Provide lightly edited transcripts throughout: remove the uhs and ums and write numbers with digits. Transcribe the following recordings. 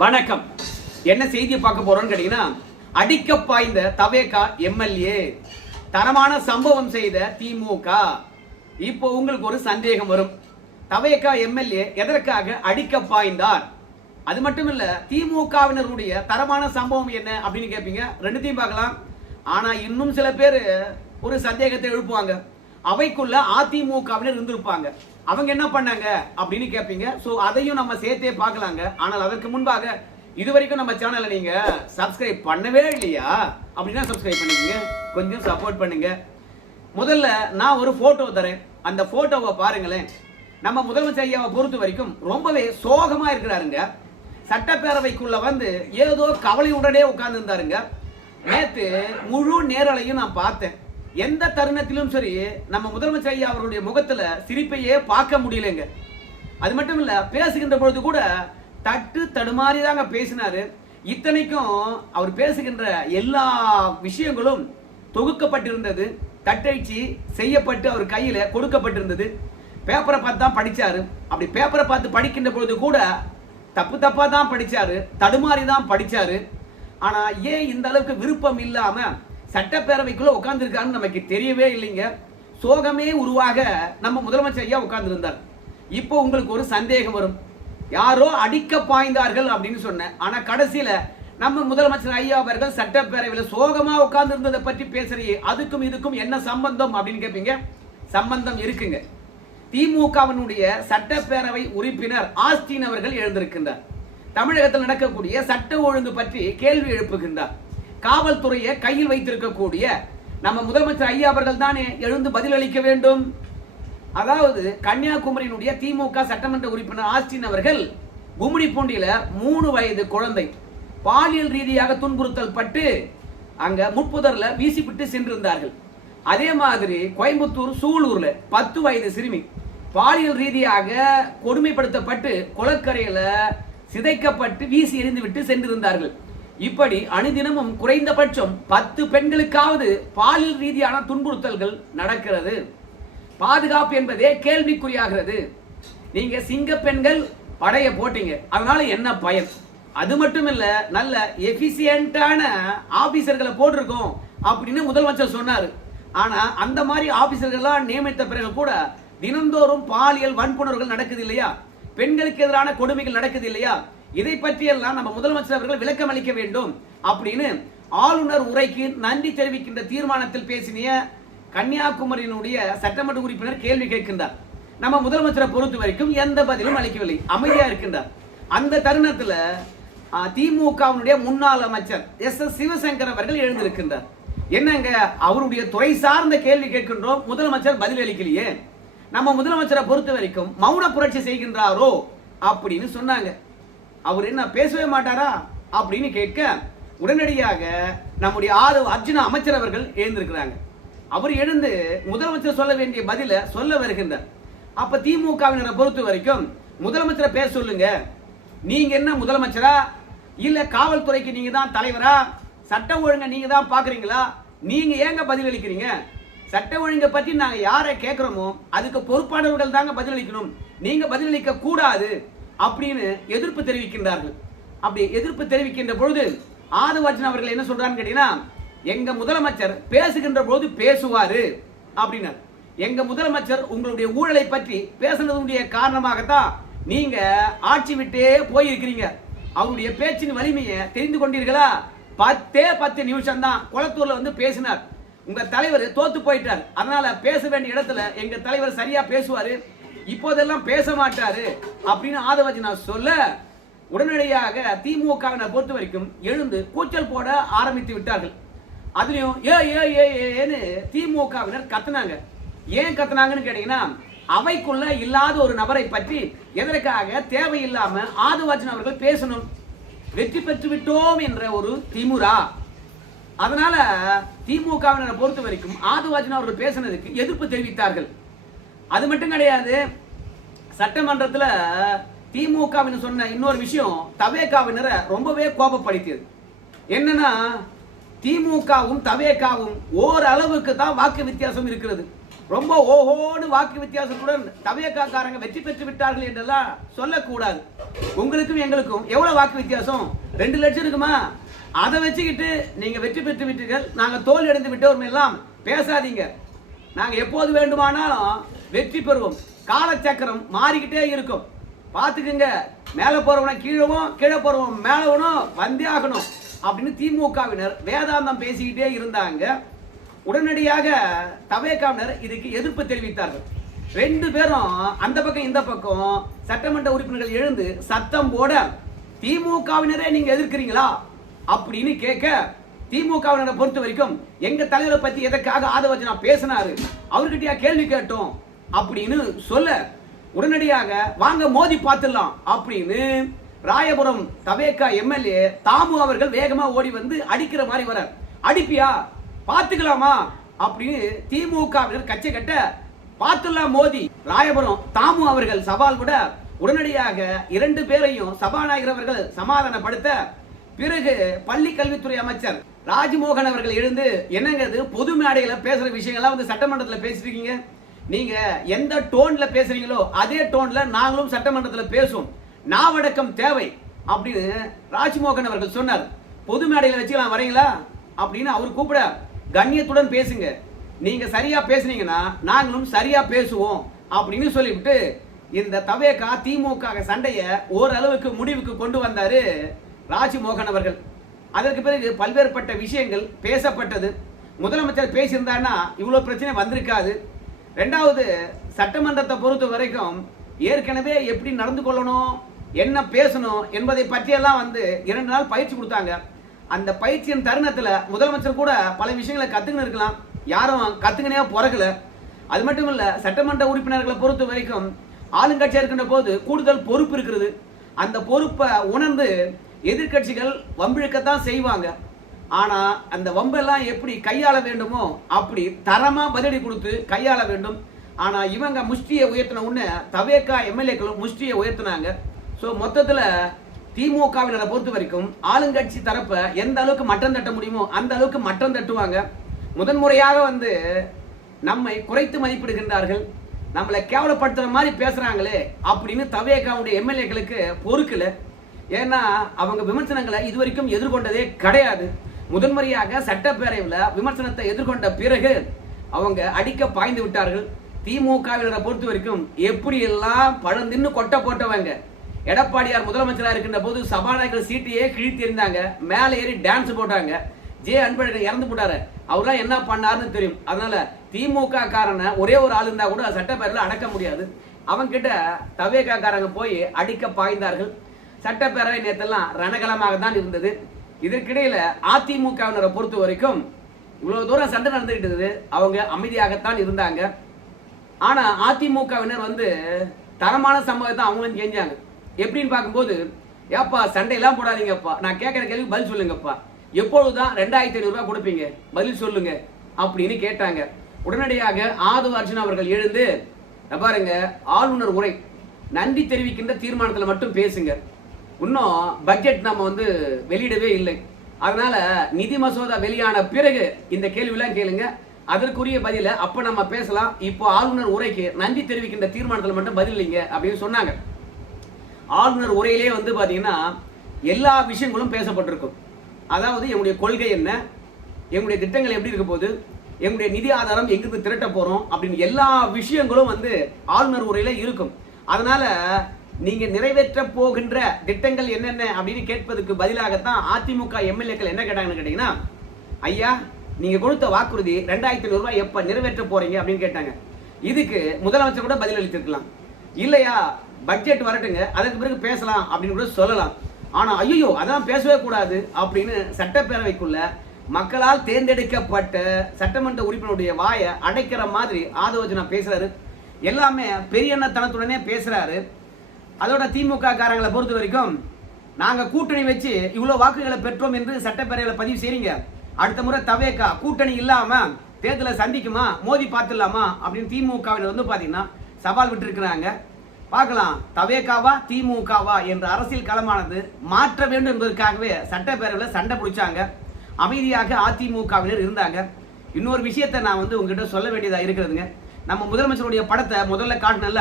வணக்கம். என்ன செய்தியை பார்க்க போறோம்னு கேட்டீங்கன்னா, அடிக்க பாய்ந்த தவேகா எம்எல்ஏ, தரமான சம்பவம் செய்த திமுக. இப்போ உங்களுக்கு ஒரு சந்தேகம் வரும், தவேகா எம்எல்ஏ எதற்காக அடிக்க பாய்ந்தார்? அது மட்டும் இல்ல, திமுகவினருடைய தரமான சம்பவம் என்ன அப்படின்னு கேட்பீங்க. ரெண்டுத்தையும் பார்க்கலாம். ஆனா இன்னும் சில பேர் ஒரு சந்தேகத்தை எழுப்புவாங்க, அவைக்குள்ள அதிமுகவினர் இருந்திருப்பாங்க, அவங்க என்ன பண்ணாங்க அப்படின்னு கேட்பீங்க. சோ அதையும் நம்ம சேர்த்தே பார்க்கலாங்க. ஆனால் அதற்கு முன்பாக இதுவரைக்கும் நம்ம சேனலை நீங்க சப்ஸ்கிரைப் பண்ணவே இல்லையா அப்படின்னா சப்ஸ்கிரைப் பண்ணிக்கங்க, கொஞ்சம் சப்போர்ட் பண்ணுங்க. முதல்ல நான் ஒரு போட்டோ தரேன், அந்த போட்டோவை பாருங்களேன். நம்ம முதலமைச்சர் ஐயாவை பொறுத்த வரைக்கும் ரொம்பவே சோகமா இருக்கிறாருங்க. சட்டப்பேரவைக்குள்ள வந்து ஏதோ கவலையுடனே உட்கார்ந்து இருந்தாருங்க. நேத்து முழு நேரலையும் நான் பார்த்தேன். எந்த தருணத்திலும் சரி நம்ம முதலமைச்சர் ஐயா அவருடைய முகத்துல சிரிப்பையே பார்க்க முடியலங்க. அது மட்டும் இல்ல, பேசுகின்ற பொழுது கூட தட்டு தடுமாறி தாங்க பேசினாரு. இத்தனைக்கும் அவர் பேசுகின்ற எல்லா விஷயங்களும் தொகுக்கப்பட்டிருந்தது, தட்டச்சு செய்யப்பட்டு அவர் கையில கொடுக்கப்பட்டிருந்தது. பேப்பரை பார்த்து தான் படிச்சாரு. அப்படி பேப்பரை பார்த்து படிக்கின்ற பொழுது கூட தப்பு தப்பா தான் படிச்சாரு, தடுமாறி தான் படிச்சாரு. ஆனா ஏன் இந்த அளவுக்கு விருப்பம் இல்லாம சட்டப்பேரவைக்குள்ள உட்கார்ந்து இருக்காருன்னு நமக்கு தெரியவே இல்லைங்க. சோகமே உருவாக நம்ம முதலமைச்சர் ஐயா உட்கார்ந்து இருந்தார். இப்போ உங்களுக்கு ஒரு சந்தேகம் வரும், யாரோ அடிக்க பாய்ந்தார்கள் அப்படின்னு சொன்ன. ஆனா கடைசியில நம்ம முதலமைச்சர் ஐயா அவர்கள் சட்டப்பேரவையில் சோகமா உட்கார்ந்து இருந்ததை பற்றி பேசுறீங்க, அதுக்கும் இதுக்கும் என்ன சம்பந்தம் அப்படின்னு கேட்பீங்க. சம்பந்தம் இருக்குங்க. திமுகவினுடைய சட்டப்பேரவை உறுப்பினர் ஆஸ்டின் அவர்கள் எழுந்திருக்கின்றார். தமிழகத்தில் நடக்கக்கூடிய சட்ட ஒழுங்கு பற்றி கேள்வி எழுப்புகின்றார். காவல்துறையை கையில் வைத்திருக்கக்கூடிய நம்ம முதலமைச்சர் ஐயா அவர்கள் தானே எழுந்து பதிலளிக்க வேண்டும். அதாவது கன்னியாகுமரியினுடைய திமுக சட்டமன்ற உறுப்பினர் ஆஸ்டின் அவர்கள் கும்மிடிப்பூண்டியில 3 வயது குழந்தை பாலியல் ரீதியாக துன்புறுத்தல் பட்டு அங்க முட்புதர்ல வீசிவிட்டு சென்றிருந்தார்கள். அதே மாதிரி கோயம்புத்தூர் சூலூர்ல 10 வயது சிறுமி பாலியல் ரீதியாக கொடுமைப்படுத்தப்பட்டு குளக்கரையில சிதைக்கப்பட்டு வீசி எறிந்து விட்டு சென்றிருந்தார்கள். இப்படி அனுதினமும் குறைந்தபட்சம் 10 பெண்களுக்காவது பாலியல் ரீதியான துன்புறுத்தல்கள் நடக்கிறது. பாதுகாப்பு என்பதே கேள்விக்குறியாகிறது. நீங்க சிங்க பெண்கள் படைய போட்டீங்க, அதனால என்ன பயன்? அது மட்டும் இல்ல, நல்ல எபிசியன்டான ஆபீசர்களை போட்டிருக்கோம் அப்படின்னு முதலமைச்சர் சொன்னாரு. ஆனா அந்த மாதிரி ஆபீசர்கள்லாம் நியமித்த பிறகு கூட தினந்தோறும் பாலியல் வன்புணர்வுகள் நடக்குது இல்லையா, பெண்களுக்கு எதிரான கொடுமைகள் நடக்குது இல்லையா, இதை பற்றியெல்லாம் நம்ம முதலமைச்சர் அவர்கள் விளக்கம் அளிக்க வேண்டும் அப்படின்னு ஆளுநர் உரைக்கு நன்றி தெரிவிக்கின்ற தீர்மானத்தில் பேசிய கன்னியாகுமரியினுடைய சட்டமன்ற உறுப்பினர் கேள்வி கேட்கின்றார். நம்ம முதலமைச்சரை பொறுத்த வரைக்கும் எந்த பதிலும் அளிக்கவில்லை, அமைதியா இருக்கின்றார். அந்த தருணத்துல திமுகவினுடைய முன்னாள் அமைச்சர் எஸ் சிவசங்கர் அவர்கள் எழுந்திருக்கின்றார். என்னங்க, அவருடைய துறை சார்ந்த கேள்வி கேட்கின்றோம், முதலமைச்சர் பதில் அளிக்கலையே, நம்ம முதலமைச்சரை பொறுத்த வரைக்கும் மௌன புரட்சி செய்கின்றாரோ அப்படின்னு சொன்னாங்க. அவர் என்ன பேசவே மாட்டாரா அப்படின்னு கேட்க உடனடியாக நம்முடைய அர்ஜுனா அமைச்சர் அவர்கள் எழுந்திருக்கிறாங்க. அவர் எழுந்து முதலமைச்சர் சொல்ல வேண்டிய பதில சொல்ல வருகின்றார். அப்ப திமுகவினரை பொறுத்த வரைக்கும் முதலமைச்சரை பேச சொல்லுங்க. நீங்க என்ன முதலமைச்சரா, இல்ல காவல்துறைக்கு நீங்க தான் தலைவரா, சட்ட ஒழுங்கை நீங்க தான் பாக்குறீங்களா, நீங்க ஏங்க பதில் அளிக்கிறீங்க? சட்ட ஒழுங்கை பற்றி நாங்க யாரை கேட்கிறோமோ அதுக்கு பொறுப்பானவர்கள் தாங்க பதிலளிக்கணும், நீங்க பதிலளிக்க கூடாது அப்படின்னு எதிர்ப்பு தெரிவிக்கின்றார்கள். அப்படி எதிர்ப்பு தெரிவிக்கின்ற பொழுது ஆதவர்ஜன் அவர்கள் என்ன சொல்றான்னு கேட்டீங்கன்னா, எங்க முதலமைச்சர் பேசுகின்ற போது பேசுவாரு அப்படின்னார். எங்க முதலமைச்சர் உங்களுடைய ஊழலை பற்றி பேசுனதுடைய காரணமாகத்தான் நீங்க ஆட்சி விட்டே போயிருக்கிறீங்க. அவருடைய பேச்சின் வலிமையை தெரிந்து கொண்டீர்களா? 10 நிமிஷம் தான் குளத்தூர்ல வந்து பேசினார். உங்க தலைவர் தோத்து போயிட்டார், அதனால பேச வேண்டிய இடத்துல எங்க தலைவர் சரியா பேசுவாரு, இப்போதெல்லாம் பேச மாட்டாரு அப்படின்னு ஆதவர்ஜனா சொல்ல உடனடியாக திமுகவினர் பொறுத்த வரைக்கும் எழுந்து கூச்சல் போட ஆரம்பித்து விட்டார்கள். அதுலயும் ஏன்னு திமுகவினர் கத்துனாங்க. ஏன் கத்துனாங்கன்னு கேட்டீங்கன்னா, அவைக்குள்ள இல்லாத ஒரு நபரை பற்றி எதற்காக தேவையில்லாம ஆதவர்ஜன் அவர்கள் பேசணும், வெற்றி பெற்று விட்டோம் என்ற ஒரு திமுரா. அதனால திமுகவினரை பொறுத்த வரைக்கும் ஆதவர்ஜன் அவர்கள் பேசினதுக்கு எதிர்ப்பு தெரிவித்தார்கள். அது மட்டும் கிடையாது, சட்டமன்றத்தில் திமுகவினர் சொன்ன இன்னொரு விஷயம் தவேகாவினரை ரொம்பவே கோபப்படுத்தியது. என்னன்னா, திமுகவும் தவேகாவும் ஓரளவுக்கு தான் வாக்கு வித்தியாசம் இருக்கிறது. ரொம்ப ஓஹோன்னு வாக்கு வித்தியாசத்துடன் தவேகாக்காரங்க வெற்றி பெற்று விட்டார்கள் என்றெல்லாம் சொல்லக்கூடாது. உங்களுக்கும் எங்களுக்கும் எவ்வளவு வாக்கு வித்தியாசம்? 2 லட்சம் இருக்குமா? அதை வச்சுக்கிட்டு நீங்க வெற்றி பெற்று விட்டீர்கள், நாங்க தோல்வி அடைந்து விட்டோம் எல்லாம் பேசாதீங்க. நாங்க எப்போது வேண்டுமானாலும் வெற்றி பெறுவோம். காலச்சக்கரம் மாறிக்கிட்டே இருக்கும், பாத்துக்குங்க. மேல போறவன கீழவும், கீழே போறவன் மேலவனும் வந்தே ஆகணும் அப்படின்னு திமுகவினர் வேதாந்தம் பேசிக்கிட்டே இருந்தாங்க. உடனடியாக தவேகாவினர் இதுக்கு எதிர்ப்பு தெரிவித்தார்கள். 2 பேரும் அந்த பக்கம் இந்த பக்கம் சட்டமன்ற உறுப்பினர்கள் எழுந்து சத்தம் போட, திமுகவினரே நீங்க எதிர்க்கிறீங்களா அப்படின்னு கேட்க, திமுகவினரை பொறுத்த வரைக்கும் எங்க தலைவரை பத்தி எதற்காக ஆதவர்ஜனா பேசினாரு, அவர்கிட்டயா கேள்வி கேட்டோம் அப்படின்னு சொல்ல, உடனடியாக வாங்க மோதி பார்த்துடலாம் அப்படின்னு ராயபுரம் தவேகா எம்எல்ஏ தாமு அவர்கள் வேகமா ஓடி வந்து அடிக்கிற மாதிரி வர, அடிப்பியா பாத்துக்கலாமா அப்படின்னு திமுகவினர் கட்சி கட்ட, பார்த்துலாம் மோதி. ராயபுரம் தாமு அவர்கள் சவால் விட, உடனடியாக 2 பேரையும் சபாநாயகர் அவர்கள் சமாதானப்படுத்த, பிறகு பள்ளி கல்வித்துறை அமைச்சர் ராஜ்மோகன் அவர்கள் எழுந்து, என்னங்கிறது பொது மேடையில பேசுற விஷயங்கள்லாம் வந்து சட்டமன்றத்தில் பேசிருக்கீங்க, நீங்க எந்த டோன்ல பேசுறீங்களோ அதே டோன்ல நாங்களும் சட்டமன்றத்தில் பேசுவோம், நாவடக்கம் தேவை அப்படின்னு ராஜ்மோகன் அவர்கள் சொன்னார். பொது மேடையில வச்சுக்கலாம் வரீங்களா அப்படின்னு அவர் கூப்பிட, கண்ணியத்துடன் பேசுங்க, நீங்க சரியா பேசுனீங்கன்னா நாங்களும் சரியா பேசுவோம் அப்படின்னு சொல்லிவிட்டு இந்த தவேகா திமுக சண்டைய ஓரளவுக்கு முடிவுக்கு கொண்டு வந்தாரு ராஜ்மோகன் அவர்கள். அதற்கு பிறகு பல்வேறுபட்ட விஷயங்கள் பேசப்பட்டது. முதலமைச்சர் பேசியிருந்தாருன்னா இவ்வளவு பிரச்சனை வந்திருக்காது. 2வது, சட்டமன்றத்தை பொறுத்த வரைக்கும் ஏற்கனவே எப்படி நடந்து கொள்ளணும், என்ன பேசணும் என்பதை பற்றியெல்லாம் வந்து 2 நாள் பயிற்சி கொடுத்தாங்க. அந்த பயிற்சியின் தருணத்துல முதலமைச்சர் கூட பல விஷயங்களை கத்துக்கின்னு இருக்கலாம், யாரும் கத்துக்கினே பிறகுல. அது மட்டும் இல்ல, சட்டமன்ற உறுப்பினர்களை பொறுத்த வரைக்கும் ஆளுங்கட்சியா இருக்கின்ற போது கூடுதல் பொறுப்பு இருக்கிறது. அந்த பொறுப்பை உணர்ந்து எதிர்கட்சிகள் வம்பிழுக்கத்தான் செய்வாங்க. ஆனா அந்த வம்பெல்லாம் எப்படி கையாள வேண்டுமோ அப்படி தரமா பதிலடி கொடுத்து கையாள வேண்டும். ஆனா இவங்க முஷ்டியை உயர்த்தின உடனே தவேகா எம்எல்ஏக்களும் முஷ்டியை உயர்த்தினாங்க. சோ மொத்தத்துல திமுகவினரை பொறுத்த வரைக்கும் ஆளுங்கட்சி தரப்ப எந்த அளவுக்கு மட்டம் தட்ட முடியுமோ அந்த அளவுக்கு மட்டம் தட்டுவாங்க. முதன்முறையாக வந்து நம்மை குறைத்து மதிப்பிடுகின்றார்கள், நம்மளை கேவலப்படுத்துற மாதிரி பேசுறாங்களே அப்படின்னு தவேகாவுடைய எம்எல்ஏக்களுக்கு பொறுக்கல. ஏன்னா அவங்க விமர்சனங்களை இதுவரைக்கும் எதிர்கொண்டதே கிடையாது. முதன்முறையாக சட்டப்பேரவையில் விமர்சனத்தை எதிர்கொண்ட பிறகு அவங்க அடிக்க பாய்ந்து விட்டார்கள். திமுகவினரை பொறுத்த வரைக்கும் எப்படி எல்லாம் பழந்தின்னு கொட்டை போட்டவங்க. எடப்பாடியார் முதலமைச்சராக இருக்கின்ற போது சபாநாயகர் சீட்டையே கிழித்து இருந்தாங்க, மேலே ஏறி டான்ஸ் போட்டாங்க. அன்பழகன் இறந்து போட்டாரு, அவர்லாம் என்ன பண்ணாருன்னு தெரியும். அதனால திமுக காரனை ஒரே ஒரு ஆள் இருந்தா கூட சட்டப்பேரவையில் அடக்க முடியாது. அவங்க கிட்ட தவேகா காரங்க போய் அடிக்க பாய்ந்தார்கள். சட்டப்பேரவை நேரத்தெல்லாம் ரணகலமாக தான் இருந்தது. இதற்கிடையில அதிமுகவினரை பொறுத்த வரைக்கும் இவ்வளவு தூரம் சண்டை நடந்துகிட்டு இருந்தது, அவங்க அமைதியாகத்தான் இருந்தாங்க. ஆனா அதிமுகவினர் வந்து தரமான சம்பவத்தை அவங்களும் செஞ்சாங்க. எப்படின்னு பார்க்கும்போது, ஏப்பா சண்டையெல்லாம் போடாதீங்கப்பா, நான் கேட்கிற கேள்வி பதில் சொல்லுங்கப்பா, எப்பொழுதுதான் 2500 ரூபாய் கொடுப்பீங்க, பதில் சொல்லுங்க அப்படின்னு கேட்டாங்க. உடனடியாக ஆதவர்ஜனா அவர்கள் எழுந்து, பாருங்க ஆளுநர் உரை நன்றி தெரிவிக்கின்ற தீர்மானத்தில் மட்டும் பேசுங்க, இன்னும் பட்ஜெட் நம்ம வந்து வெளியிடவே இல்லை, அதனால நிதி மசோதா வெளியான பிறகு இந்த கேள்வியெல்லாம் கேளுங்க, அதற்குரிய பதில அப்ப நம்ம பேசலாம், இப்போ ஆளுநர் உரைக்கு நன்றி தெரிவிக்கின்ற தீர்மானத்தில் மட்டும் பதில் இல்லைங்க அப்படின்னு சொன்னாங்க. ஆளுநர் உரையிலே வந்து பாத்தீங்கன்னா எல்லா விஷயங்களும் பேசப்பட்டிருக்கும். அதாவது எங்களுடைய கொள்கை என்ன, எங்களுடைய திட்டங்கள் எப்படி இருக்க போகுது, எங்களுடைய நிதி ஆதாரம் எங்கிருந்து திரட்ட போறோம் அப்படின்னு எல்லா விஷயங்களும் வந்து ஆளுநர் உரையில இருக்கும். அதனால நீங்க நிறைவேற்ற போகின்ற திட்டங்கள் என்னென்ன அப்படின்னு கேட்பதற்கு பதிலாகத்தான் அதிமுக எம்எல்ஏக்கள் என்ன கேட்டாங்கன்னு கேட்டீங்கன்னா, ஐயா நீங்க கொடுத்த வாக்குறுதி 2500 ரூபாய் எப்ப நிறைவேற்ற போறீங்க அப்படின்னு கேட்டாங்க. இதுக்கு முதலமைச்சர் கூட பதில் அளித்திருக்கலாம், இல்லையா பட்ஜெட் வரட்டுங்க அதுக்கு பிறகு பேசலாம் அப்படின்னு கூட சொல்லலாம். ஆனா ஐயோ அதான் பேசவே கூடாது அப்படின்னு சட்டப்பேரவைக்குள்ள மக்களால் தேர்ந்தெடுக்கப்பட்ட சட்டமன்ற உறுப்பினருடைய வாயை அடைக்கிற மாதிரி ஆதவர்ஜனா பேசுறாரு. எல்லாமே பெரியண்ணத்தனத்துடனே பேசுறாரு. அதோட திமுக காரங்களை பொறுத்த வரைக்கும் நாங்க கூட்டணி வச்சு இவ்வளவு வாக்குகளை பெற்றோம் என்று சட்டப்பேரவையில் பதிவு செய்றீங்க, அடுத்த முறை தவேகா கூட்டணி இல்லாம தேர்தலை சந்திக்குமா, மோதி பார்த்துடலாமா அப்படின்னு திமுகவினர் வந்து பாத்தீங்கன்னா சவால் விட்டு இருக்கிறாங்க. பார்க்கலாம் தவேகாவா திமுகவா என்ற அரசியல் களமானது மாற்ற வேண்டும் என்பதற்காகவே சட்டப்பேரவையில் சண்டை பிடிச்சாங்க. அமைதியாக அதிமுகவினர் இருந்தாங்க. இன்னொரு விஷயத்தை நான் வந்து உங்ககிட்ட சொல்ல வேண்டியதா இருக்கிறதுங்க. நம்ம முதலமைச்சருடைய படத்தை முதல்ல காட்டினல,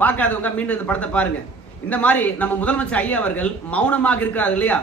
பார்க்காதவங்க மீண்டும் இந்த படத்தை பாருங்க. இந்த மாதிரி நம்ம முதலமைச்சர் ஐயா அவர்கள் மௌனமாக இருக்கிறார் இல்லையா?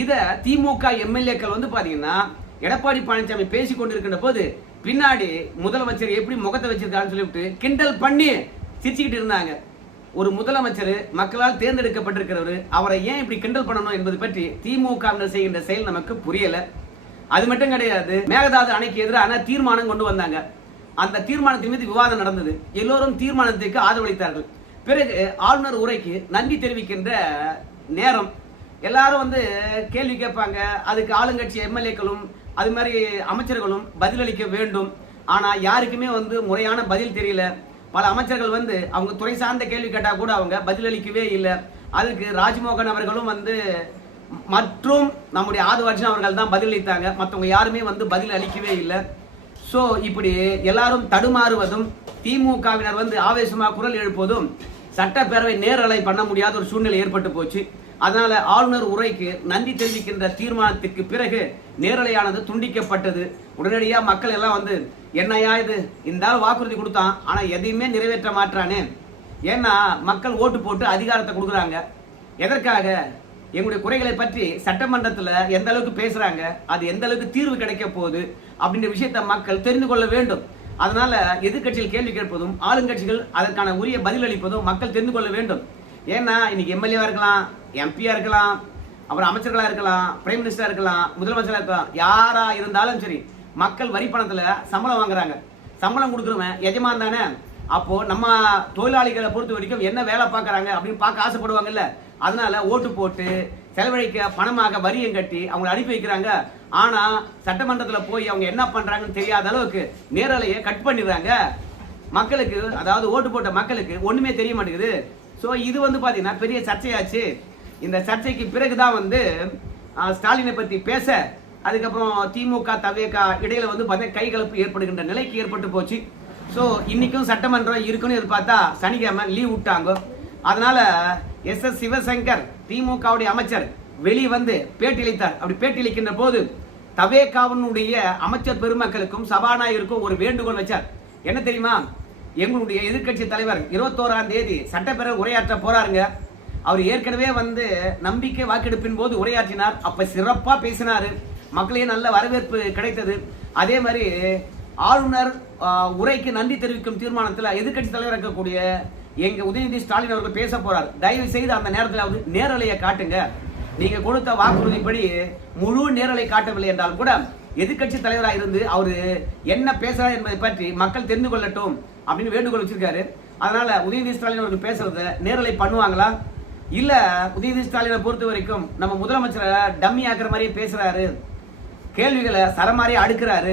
இத திமுக எம்எல்ஏக்கள் வந்து பாத்தீங்கன்னா எடப்பாடி பழனிசாமி பேசிக் கொண்டிருக்கின்ற போது பின்னாடி முதலமைச்சர் எப்படி முகத்தை வச்சிருக்காருன்னு சொல்லிவிட்டு கிண்டல் பண்ணி சிரிச்சுக்கிட்டு இருந்தாங்க. ஒரு முதலமைச்சர் மக்களால் தேர்ந்தெடுக்கப்பட்டிருக்கிறவர், அவரை ஏன் இப்படி கிண்டல் பண்ணணும் என்பது பற்றி திமுக செய்கின்ற செயல் நமக்கு புரியல. அது மட்டும் கிடையாது, மேகதாது அணைக்கு எதிரான தீர்மானம் கொண்டு வந்தாங்க. அந்த தீர்மானத்தின் மீது விவாதம் நடந்தது. எல்லோரும் தீர்மானத்துக்கு ஆதரவளித்தார்கள். பிறகு ஆளுநர் உரைக்கு நன்றி தெரிவிக்கின்ற நேரம் எல்லாரும் வந்து கேள்வி கேட்பாங்க. அதுக்கு ஆளுங்கட்சி எம்எல்ஏக்களும் அது மாதிரி அமைச்சர்களும் பதிலளிக்க வேண்டும். ஆனா யாருக்குமே வந்து முறையான பதில் தெரியல. பல அமைச்சர்கள் வந்து அவங்க துறை சார்ந்த கேள்வி கேட்டா கூட அவங்க பதிலளிக்கவே இல்லை. அதுக்கு ராஜ்மோகன் அவர்களும் வந்து மற்றும் நம்முடைய ஆதவர்ஜன் அவர்கள் தான் பதிலளித்தாங்க. மற்றவங்க யாருமே வந்து பதில் அளிக்கவே இல்லை. சோ இப்படி எல்லாரும் தடுமாறுவதும் திமுகவினர் வந்து ஆவேசமாக குரல் எழுப்புவதும் சட்டப்பேரவை நேரலை பண்ண முடியாத ஒரு சூழ்நிலை ஏற்பட்டு போச்சு. அதனால ஆளுநர் உரைக்கு நன்றி தெரிவிக்கின்ற தீர்மானத்திற்கு பிறகு நேரலையானது துண்டிக்கப்பட்டது. உடனடியா மக்கள் எல்லாம் வந்து என்னையா இது, இந்த வாக்குறுதி கொடுத்தான் ஆனா எதையுமே நிறைவேற்ற மாட்டானே. ஏன்னா மக்கள் ஓட்டு போட்டு அதிகாரத்தை கொடுக்குறாங்க. எதற்காக? எங்களுடைய குறைகளை பற்றி சட்டமன்றத்தில் எந்த அளவுக்கு பேசுறாங்க, அது எந்த அளவுக்கு தீர்வு கிடைக்க போகுது அப்படின்ற விஷயத்தை மக்கள் தெரிந்து கொள்ள வேண்டும். அதனால எதிர்கட்சிகள் கேள்வி கேட்பதும் ஆளுங்கட்சிகள் அதற்கான உரிய பதில் அளிப்பதும் மக்கள் தெரிந்து கொள்ள வேண்டும். ஏன்னா இன்னைக்கு எம்எல்ஏவா இருக்கலாம், எம்பியா இருக்கலாம், அப்புறம் அமைச்சர்களா இருக்கலாம், பிரைம் மினிஸ்டரா இருக்கலாம், முதலமைச்சரா இருக்கலாம், யாரா இருந்தாலும் சரி மக்கள் வரி பணத்துல சம்பளம் வாங்குறாங்க. சம்பளம் கொடுக்குறவன் எஜமான் தானே. அப்போ நம்ம தொழிலாளிகளை பொறுத்த வரைக்கும் என்ன வேலை பார்க்கறாங்க அப்படின்னு பார்க்க ஆசைப்படுவாங்கல்ல. அதனால ஓட்டு போட்டு செலவழிக்க பணமாக வரியும் கட்டி அவங்களை அனுப்பி வைக்கிறாங்க. ஆனா சட்டமன்றத்துல போய் அவங்க என்ன பண்றாங்கன்னு தெரியாத அளவுக்கு நேரலையை கட் பண்ணிடுறாங்க. மக்களுக்கு, அதாவது ஓட்டு போட்ட மக்களுக்கு ஒண்ணுமே தெரிய மாட்டேங்குது. சோ இது வந்து பாத்தீங்கன்னா பெரிய சர்ச்சையாச்சு. இந்த சர்ச்சைக்கு பிறகுதான் வந்து ஸ்டாலினை பத்தி பேச, அதுக்கப்புறம் திமுக தவேக இடையில வந்து பார்த்தீங்கன்னா கைகலப்பு ஏற்படுகின்ற நிலைக்கு ஏற்பட்டு போச்சு. ஸோ இன்னைக்கும் சட்டமன்றம் இருக்குன்னு எதிர்பார்த்தா சனிக்கிழமை லீவ் விட்டாங்க. அதனால எஸ் சிவசங்கர் திமுகவுடைய அமைச்சர் வெளியே வந்து பேட்டியளித்தார். அப்படி பேட்டியளிக்கின்ற போது தவேகாவினுடைய அமைச்சர் பெருமக்களுக்கும் சபாநாயகருக்கும் ஒரு வேண்டுகோள் வச்சார். என்ன தெரியுமா? எங்களுடைய எதிர்கட்சி தலைவர் 21ஆம் தேதி சட்டப்பேரவை உரையாற்ற போறாருங்க. அவர் ஏற்கனவே வந்து நம்பிக்கை வாக்கெடுப்பின் போது உரையாற்றினார். அப்ப சிறப்பா பேசினாரு, மக்களே நல்ல வரவேற்பு கிடைத்தது. அதே மாதிரி ஆளுநர் உரைக்கு நன்றி தெரிவிக்கும் தீர்மானத்தில் எதிர்கட்சி தலைவர் இருக்கக்கூடிய எங்க உதயநிதி ஸ்டாலின் அவர்கள் பேச போறார். தயவு செய்து அந்த நேரத்தில் நேரலையை காட்டுங்க. நீங்க கொடுத்த வாக்குறுதிப்படி முழு நேரலை காட்டவில்லை என்றால் கூட எதிர்கட்சி தலைவராக இருந்து அவரு என்ன பேசுறார் என்பதை பற்றி மக்கள் தெரிந்து கொள்ளட்டும் அப்படின்னு வேண்டுகோள் வச்சிருக்காரு. அதனால உதயநிதி ஸ்டாலின் அவர்கள் பேசுறத நேரலை பண்ணுவாங்களா? இல்ல உதயநிதி ஸ்டாலினை பொறுத்த வரைக்கும் நம்ம முதலமைச்சரை டம்மி ஆக்குற மாதிரியே பேசுறாரு, கேள்விகளை சரமாரி அடுக்கிறாரு.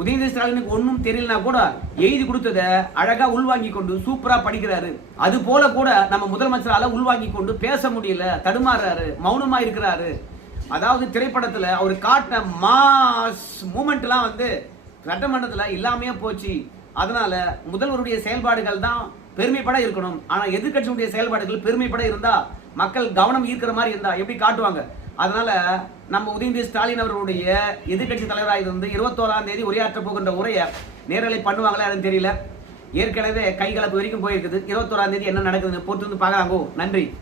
உதயநிதி ஸ்டாலினுக்கு ஒன்னும் தெரியலனா கூட எழுதி கொடுத்தத அழகா உள்வாங்கி கொண்டு சூப்பரா படிக்கிறாரு. அது போல கூட நம்ம முதலமைச்சரால உள்வாங்கி கொண்டு பேச முடியல, தடுமாறாரு, மௌனமா இருக்கிறாரு. அதாவது திரைப்படத்துல அவர் காட்டின மாஸ் மூமெண்ட் எல்லாம் வந்து சட்டமன்றத்துல இல்லாமையே போச்சு. அதனால முதல்வருடைய செயல்பாடுகள் தான் பெருமைப்பட இருக்கணும். ஆனா எதிர்கட்சியுடைய செயல்பாடுகள் பெருமைப்பட இருந்தா, மக்கள் கவனம் ஈர்க்கிற மாதிரி இருந்தா எப்படி காட்டுவாங்க? அதனால நம்ம உதயநிதி ஸ்டாலின் அவர்களுடைய எதிர்கட்சி தலைவராக இருந்து 21ஆம் தேதி உரையாற்ற போகின்ற உரையை நேரலை பண்ணுவாங்களா அதுன்னு தெரியல. ஏற்கனவே கைகலப்பு வரைக்கும் போயிருக்குது. 21ஆம் தேதி என்ன நடக்குதுன்னு பொறுத்து வந்து பார்க்கலாங்கோ. நன்றி.